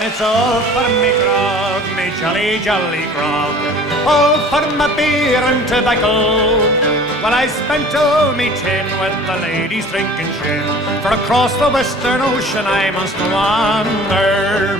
And it's all for me grog, me jolly, jolly grog. All for my beer and tobacco. Well, I spent all me tin with the ladies drinking gin, for across the Western Ocean I must wander.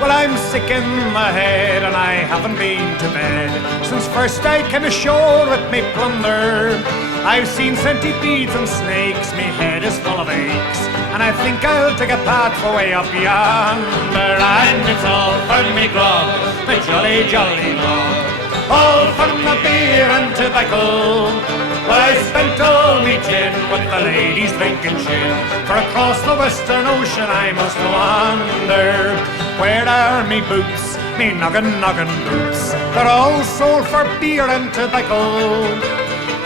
Well, I'm sick in the head and I haven't been to bed since first I came ashore with me plunder. I've seen centipedes and snakes, me head is full of aches, and I think I'll take a path for way up yonder. And it's all for me grog, me jolly, jolly grog. All for my beer and tobacco. Well, I spent all me tin with the ladies drinking gin, for across the Western Ocean I must wander. Where are me boots, me noggin, noggin boots? They're all sold for beer and tobacco.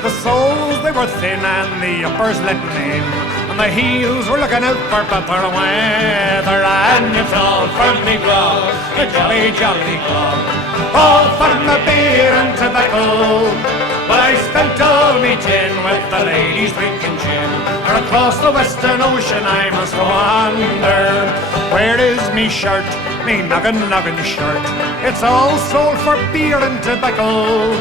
The soles, they were thin and the uppers letting in, and the heels were looking out for better weather. And it's all for me grog, a jolly, jolly grog. All for my beer and tobacco. But I spent all me tin with the ladies drinking gin, or across the Western Ocean I must wander. Where is me shirt, me noggin, noggin shirt? It's all sold for beer and tobacco.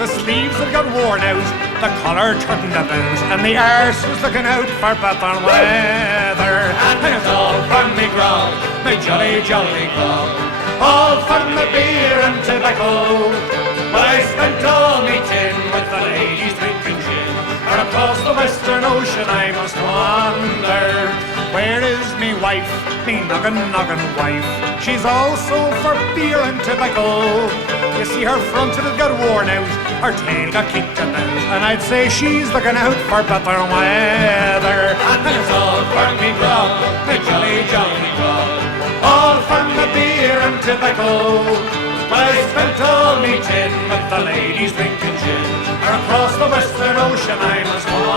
The sleeves had got worn out, the collar turned about, and the arse was looking out for better weather. And it's all for me grog, me jolly, jolly grog. All for my beer and tobacco. But I spent all me tin with the ladies drinking gin, or across the Western Ocean I must wander. Where is me wife, me noggin, noggin wife? She's all sold for beer and tobacco. You see her front had got worn out, her tail got kicked about, and I'd say she's looking out for better weather. And it's all for me grog, me jolly, jolly grog. All for my beer and tobacco. But I spent all me tin with the ladies drinking gin, or across the Western Ocean I must walk.